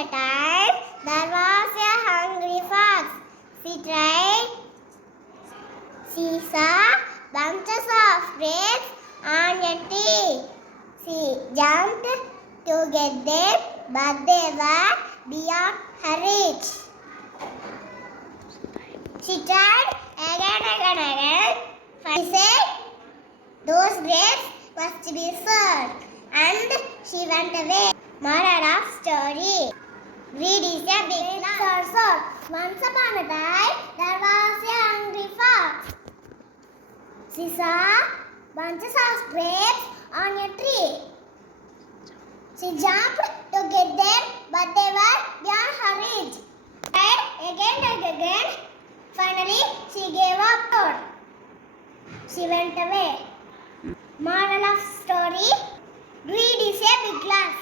a time there was a hungry fox. She saw bunches of grapes on a tree. She jumped to get them, but they were beyond her reach. She tried again and again. She said, "Those grapes must be sour," and she went away. Moral of story: greed is a big source. Once upon a time, there was a hungry fox. She saw bunches of grapes on a tree. She jumped to get them, but they were beyond her reach. Tried again and again. Finally, she gave up. She went away. Moral of story: greed is a big loss.